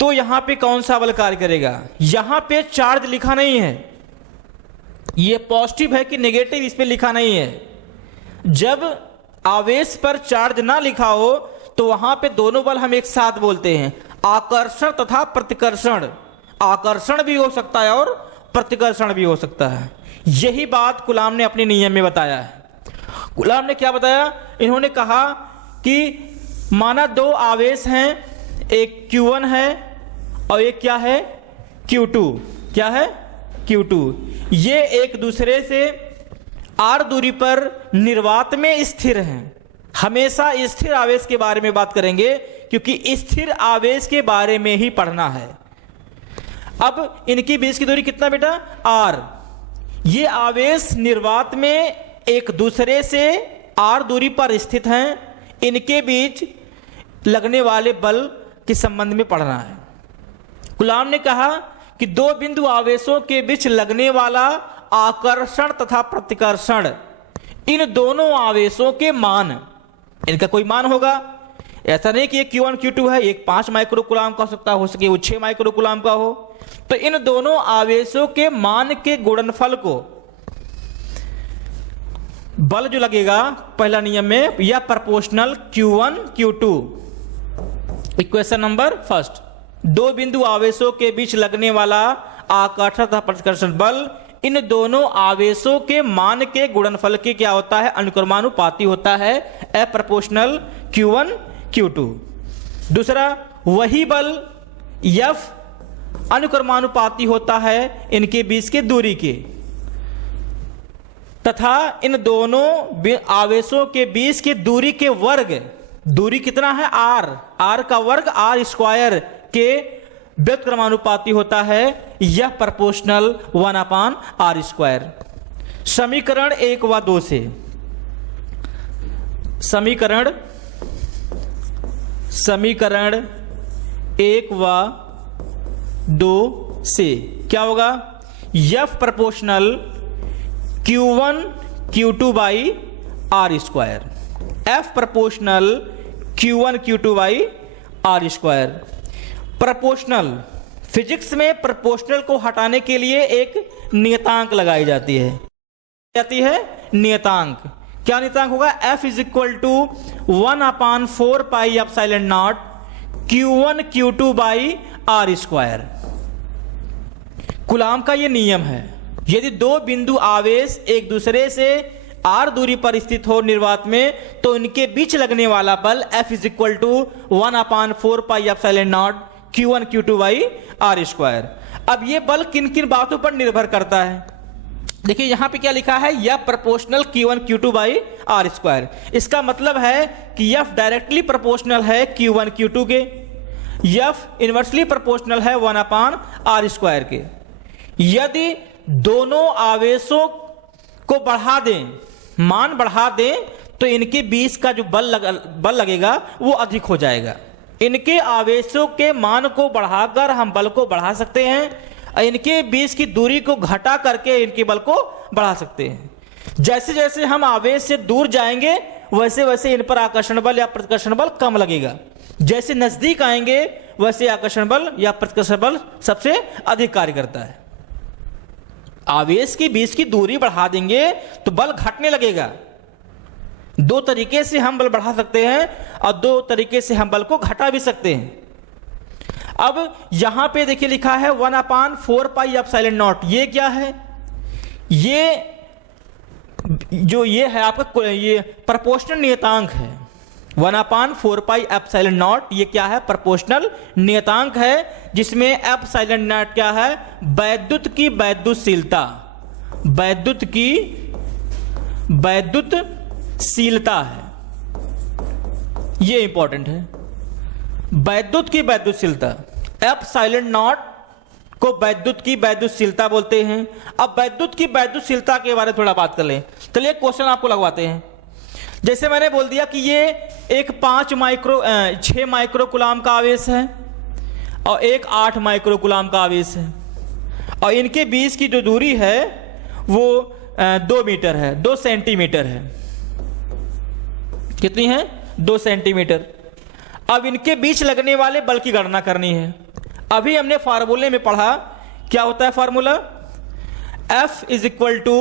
तो यहां पे कौन सा बल कार्य करेगा? यहां पे चार्ज लिखा नहीं है, ये पॉजिटिव है कि नेगेटिव इस पे लिखा नहीं है। जब आवेश पर चार्ज ना लिखा हो तो वहां पे दोनों बल हम एक साथ बोलते हैं, आकर्षण तथा प्रतिकर्षण। आकर्षण भी हो सकता है और प्रतिकर्षण भी हो सकता है। यही बात कूलाम ने अपने नियम में बताया है। कूलाम ने क्या बताया? इन्होंने कहा कि माना दो आवेश हैं, एक Q1 है और एक क्या है? Q2। क्या है? Q2। ये एक दूसरे से r दूरी पर निर्वात में स्थिर हैं। हमेशा स्थिर आवेश के बारे में बात करेंगे क्योंकि स्थिर आवेश के बारे में ही पढ़ना है। अब इनकी बीच की दूरी कितना बेटा? r। ये आवेश निर्वात में एक दूसरे से r दूरी पर स्थित हैं, इनके बीच लगने वाले बल के संबंध में पढ़ना है। कूलाम ने कहा कि दो बिंदु आवेशों के बीच लगने वाला आकर्षण तथा प्रतिकर्षण, इन दोनों आवेशों के मान, इनका कोई मान होगा। ऐसा नहीं कि ये Q1 Q2 है, एक 5 माइक्रो कूलाम का हो सकता, हो सके वो 6 माइक्रो कूलाम का हो। तो इन दोनों आवेशों के मान के गुणनफल को बल जो लगेगा पहला नियम में, या proportional Q1 Q2, equation number first, दो बिंदु आवेशों के बीच लगने वाला आकर्षण तथा प्रतिकर्षण बल इन दोनों आवेशों के मान के गुणनफल के क्या होता है, अनुक्रमानुपाती होता है, ए प्रोपोर्शनल Q1 Q2। दूसरा, वही बल F अनुक्रमानुपाती होता है इनके बीच के दूरी के, तथा इन दोनों आवेशों के बीच की दूरी के वर्ग, दूरी कितना है r का वर्ग r स्क्वायर के व्युत्क्रमानुपाती होता है, यह प्रोपोर्शनल 1/r स्क्वायर। समीकरण 1 व 2 से, समीकरण 1 व 2 से क्या होगा, F proportional Q1 Q2 by r square, F proportional Q1 Q2 by r square. Proportional, physics में प्रोपोर्शनल को हटाने के लिए एक नियतांक लगाई जाती है, नियतांक। क्या नियतांक होगा, F is equal to 1/4 pi epsilon naught Q1 Q2 by r square. Coulomb का यह नियम है, यदि दो बिंदु आवेश एक दूसरे से r दूरी पर स्थित हो निर्वात में, तो इनके बीच लगने वाला बल F is equal to 1/4 pi epsilon naught Q1 Q2 by r square. अब ये बल किन किन बातों पर निर्भर करता है, देखिए यहां पे क्या लिखा है, यह proportional Q1 Q2 by r square. इसका मतलब है कि F डायरेक्टली प्रोपोर्शनल है Q1 Q2 के, F इनवर्सली प्रोपोर्शनल है 1/r स्क्वायर के। यदि दोनों आवेशों को बढ़ा दें, मान बढ़ा दें, तो इनके बीच का जो बल लगेगा वो अधिक हो जाएगा। इनके आवेशों के मान को बढ़ाकर हम बल को बढ़ा सकते हैं, इनके बीच की दूरी को घटा करके इनके बल को बढ़ा सकते हैं। जैसे जैसे हम आवेश से दूर जाएंगे वैसे वैसे इन पर आकर्षण बल या प्रतिकर्षण बल कम लगेगा, जैसे नजदीक आएंगे वैसे आकर्षण बल या प्रतिकर्षण बल सबसे अधिक कार्य करता है। आवेश के बीच की दूरी बढ़ा देंगे तो बल घटने लगेगा। दो तरीके से हम बल बढ़ा सकते हैं और दो तरीके से हम बल को घटा भी सकते हैं। अब यहां पे देखिए लिखा है 1/4 पाई एप्सिलॉन नॉट, ये क्या है, ये जो ये है आपका ये प्रोपोर्शनल नियतांक है। 1/4 पाई एप्सिलॉन नॉट ये क्या है, प्रोपोर्शनल नियतांक है, जिसमें एप्सिलॉन नॉट क्या है, वैद्युत की वैद्युतशीलता, वैद्युत की वैद्युतशीलता है, ये इंपॉर्टेंट है। वैद्युत की वैद्युतशीलता, एप्सिलॉन नॉट को वैद्युत की वैद्युतशीलता बोलते हैं। अब वैद्युत की वैद्युतशीलता के बारे में थोड़ा बात कर लें। चलिए क्वेश्चन आपको लगवाते हैं। जैसे मैंने बोल दिया कि ये एक 6 माइक्रो कूलाम का आवेश है और एक 8 माइक्रो कूलाम का आवेश है, और इनके बीच की जो दूरी है वो 2 मीटर है, 2 सेंटीमीटर है। कितनी है, 2 सेंटीमीटर। अब इनके बीच लगने वाले बल की गणना करनी है। अभी हमने फार्मूले में पढ़ा, क्या होता है formula, F is equal to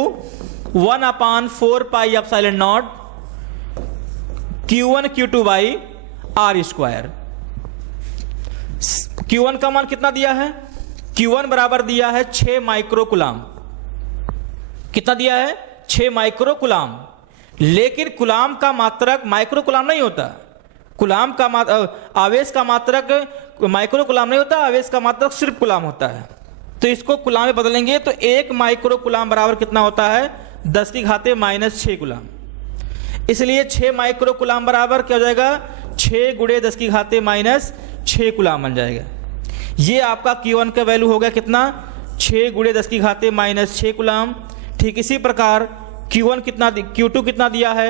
1/4 pi epsilon naught Q1 Q2 by r square. Q1 का मान कितना दिया है, Q1 बराबर दिया है 6 माइक्रो कूलाम। कितना दिया है, 6 माइक्रो कूलाम। लेकिन कूलाम का मात्रक माइक्रो कूलाम नहीं होता, कूलाम का आवेश का मात्रक माइक्रो कूलाम नहीं होता, आवेश का मात्रक सिर्फ कूलाम होता है। तो इसको कूलाम में बदलेंगे तो 1 माइक्रो कूलाम बराबर कितना होता है, 10⁻⁻6 कूलाम। इसलिए 6 माइक्रो कूलाम बराबर क्या हो जाएगा, 6 × 10⁻⁻6 कूलाम बन जाएगा। ये आपका Q1 का वैल्यू हो गया कितना, 6 × 10⁻⁻6 कूलाम। ठीक इसी प्रकार Q1 कितना, Q2 कितना दिया है,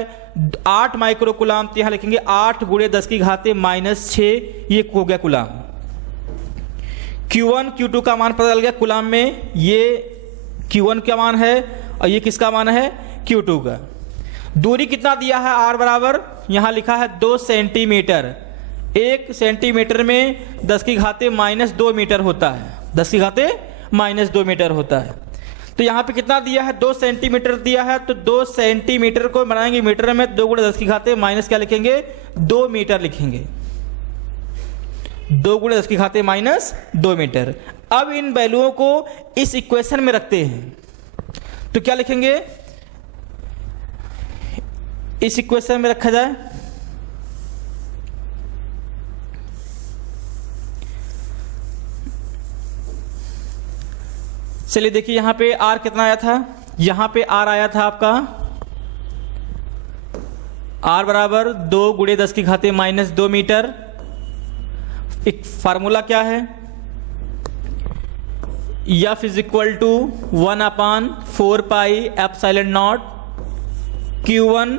8 माइक्रो कूलाम। तो यहाँ लिखेंगे 8 × 10⁻⁻6, ये हो गया कूलाम। Q1 Q2 का मान पता चल गया कूलाम में, ये Q1 का मान है और ये किसका मान है, Q2 का। दूरी कितना दिया है, R बराबर यहाँ लिखा है 2 सेंटीमीटर। 1 सेंटीमीटर में 10⁻⁻2 मीटर होता है, 10⁻⁻2 मीटर होता है। तो यहाँ पे कितना दिया है, 2 सेंटीमीटर दिया है। तो 2 सेंटीमीटर को बनाएंगे मीटर में, 2 × 10⁻⁻ क्या लिखेंगे, 2 मीटर लिखेंगे। 2 गुणे 10 की घाते माइनस 2 मीटर। अब इन वैल्यूओं को इस इक्वेशन में रखते हैं तो क्या लिखेंगे, इस इक्वेशन में रखा जाए चलिए देखिए यहां पे r कितना आया था, यहां पे r आया था आपका r बराबर 2 गुणे 10 की घाते माइनस 2 मीटर। एक फार्मूला क्या है, F is equal to 1/4 pi epsilon naught Q1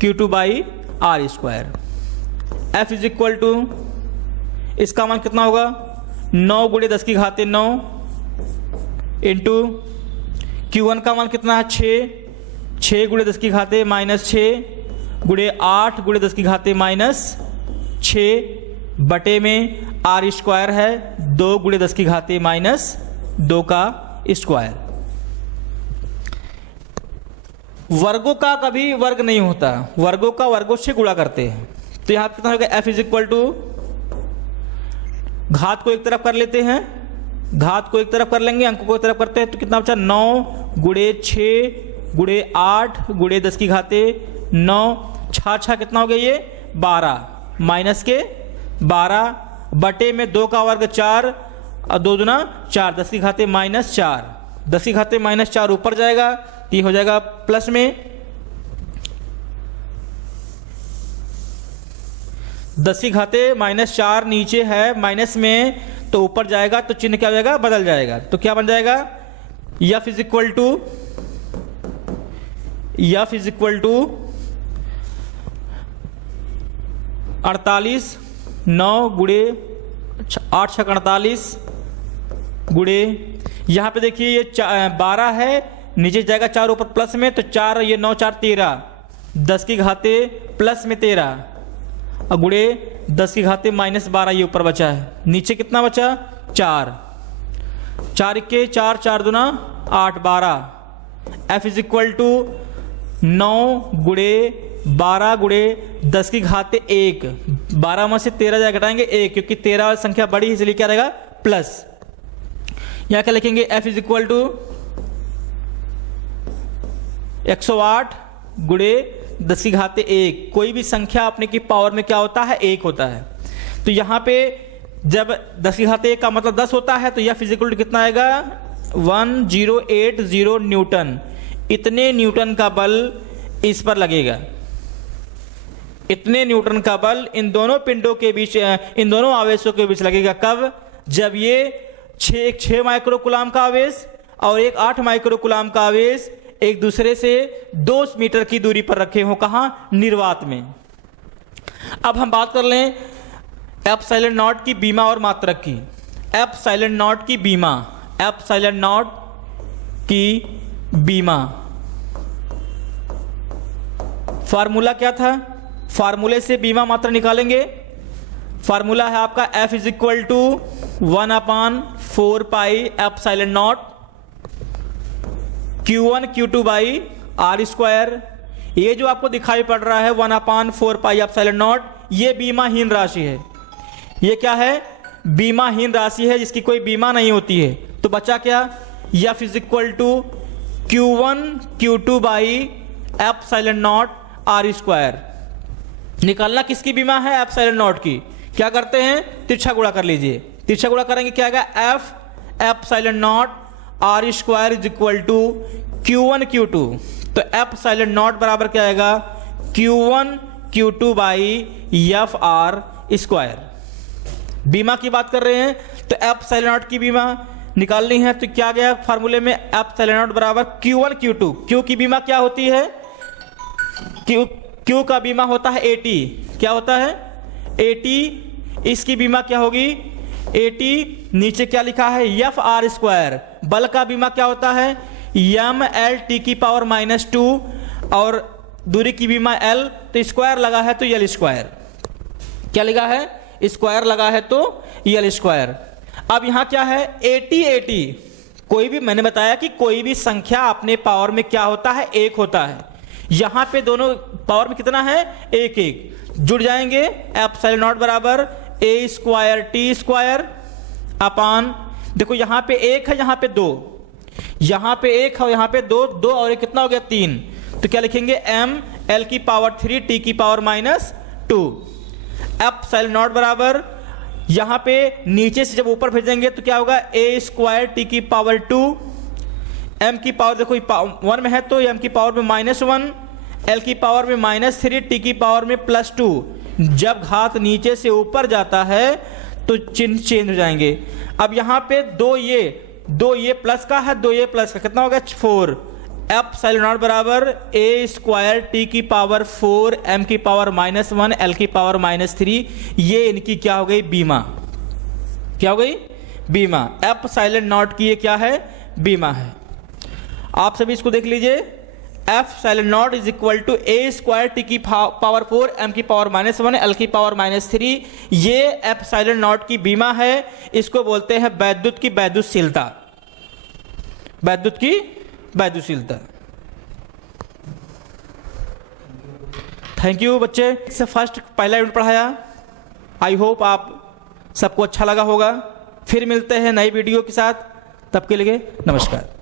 Q2 by R square. F is equal to, इसका मान कितना होगा, 9 गुणे 10 की घाते 9 इंटू Q1 का मान कितना है 6 गुणे 10 की घाते माइनस 6 गुणे 8 गुणे 10 की घाते माइनस 6 बटे में R स्क्वायर है 2 गुणे 10 की घाते माइनस 2 का स्क्वायर। वर्गों का कभी वर्ग नहीं होता, वर्गों का वर्गों से गुणा करते हैं। तो यहां कितना होगा, F इज इक्वल टू, घात को एक तरफ कर लेते हैं, घात को एक तरफ कर लेंगे, अंक को एक तरफ करते हैं तो कितना बचा, 9 गुणे 6 गुणे 8 गुणे 10 की घाते 9 6 कितना हो गया ये 12 माइनस के 12 बटे में 2 का वर्ग 4 और 2 दूना 4 10 की घाते माइनस 4 10 की घाते माइनस 4 ऊपर जाएगा तो ये हो जाएगा प्लस में 10 की घाते माइनस 4 नीचे है माइनस में तो ऊपर जाएगा तो चिन्ह क्या हो जाएगा, बदल जाएगा। तो क्या बन जाएगा, F इज इक्वल टू 48 9 गुणे 8 6 48 गुणे, यहां पे देखिए ये 12 है नीचे जाएगा 4 ऊपर प्लस में तो 4 ये 9 4 13 10 की घाते प्लस में 13 और गुणे 10 की घाते माइनस 12 ये ऊपर बचा है, नीचे कितना बचा 4 4 के 4 4 दूना 8 12। F इज इक्वल टू 9 गुणे 12 गुणे 10 की घाते 1 12 में से 13 जाए घटाएंगे 1 क्योंकि 13 संख्या बड़ी है इसलिए क्या रहेगा प्लस। यहां क्या लिखेंगे, F इज इक्वल टू 108 गुणे 10 की घाते 1। कोई भी संख्या अपने की पावर में क्या होता है 1 होता है। तो यहां पे जब 10 की घाते 1 का मतलब 10 होता है तो यह फिजिकल कितना आएगा 1080 न्यूटन। इतने न्यूटन का बल इस पर लगेगा, इतने न्यूटन का बल इन दोनों पिंडों के बीच, इन दोनों आवेशों के बीच लगेगा। कब, जब ये 6 माइक्रोकुलाम का आवेश और एक 8 माइक्रोकुलाम का आवेश एक दूसरे से 2 मीटर की दूरी पर रखे हो, कहां, निर्वात में। अब हम बात कर लें एप्सिलॉन नॉट की बीमा और मात्रक की। एप्सिलॉन नॉट की बीमा, एप्सिलॉन नॉट की बीमा फार्मूला क्या था, फार्मूले से बीमा मात्रा निकालेंगे। फार्मूला है आपका F is equal to 1/4 pi epsilon naught Q1 Q2 by R square. ये जो आपको दिखाई पड़ रहा है 1/4 पाई एप्सिलॉन नॉट, ये बीमाहीन राशि है। ये क्या है, बीमाहीन राशि है जिसकी कोई बीमा नहीं होती है। तो बचा क्या, F is equal to Q1 Q2 by epsilon naught R square. निकालना किसकी बीमा है, एप्सिलॉन नॉट की। क्या करते हैं, तिरछा गुणा कर लीजिए, तिरछा गुणा करेंगे क्या आएगा, F epsilon naught R square is equal to Q1 Q2। तो एप्सिलॉन नॉट बराबर क्या आएगा, Q1 Q2 by FR square. बीमा की बात कर रहे हैं तो एप्सिलॉन नॉट की बीमा निकालनी है तो क्या गया फार्मूले में, एप्सिलॉन नॉट बराबर Q1 Q2। Q की बीमा क्या होती है, Q का बीमा होता है 80। क्या होता है 80, इसकी बीमा क्या होगी 80। नीचे क्या लिखा है FR स्क्वायर। बल का बीमा क्या होता है MLT की पावर -2 और दूरी की बीमा L, तो स्क्वायर लगा है तो L स्क्वायर। क्या लगा है, स्क्वायर लगा है तो L स्क्वायर। अब यहां क्या है 80। कोई भी, मैंने बताया कि कोई भी संख्या अपने पावर में क्या होता है 1 होता है। यहां पे दोनों पावर में कितना है, एक एक जुड़ जाएंगे। एप्सिलॉन नॉट बराबर ए स्क्वायर टी स्क्वायर अपान, देखो यहां पे एक है, यहां पे दो, यहां पे एक है, यहां पे दो, दो और एक कितना हो गया, तीन। तो क्या लिखेंगे, एम एल की पावर 3 टी की पावर -2। एप्सिलॉन नॉट बराबर यहां पे नीचे से जब ऊपर भेजेंगे तो क्या होगा, ए स्क्वायर टी की पावर 2, एम की पावर देखो 1 में है तो एम की पावर में -1, एल की पावर में -3, टी की पावर में +2। जब घात नीचे से ऊपर जाता है तो चिन्ह चेंज हो जाएंगे। अब यहां पे दो ये प्लस का है, दो ये प्लस का, कितना होगा 4। एप्सिलॉन नॉट बराबर ए स्क्वायर टी की पावर 4, एम की पावर -1, एल की पावर -3। ये इनकी क्या हो गई, बीमा। क्या हो गई, बीमा। एप्सिलॉन नॉट की ये क्या है, बीमा है। आप सभी इसको देख लीजिए, epsilon naught is equal to A square T की पावर 4, एम की पावर -1, एल की पावर -3। ये एप्सिलॉन नॉट की बीमा है। इसको बोलते हैं वैद्युत की वैद्युतशीलता, वैद्युत की वैद्युतशीलता। थैंक यू बच्चे, इससे फर्स्ट पहला यूनिट पढ़ाया। आई होप आप सबको अच्छा लगा होगा। फिर मिलते हैं नई वीडियो के साथ, तब के लिए नमस्कार।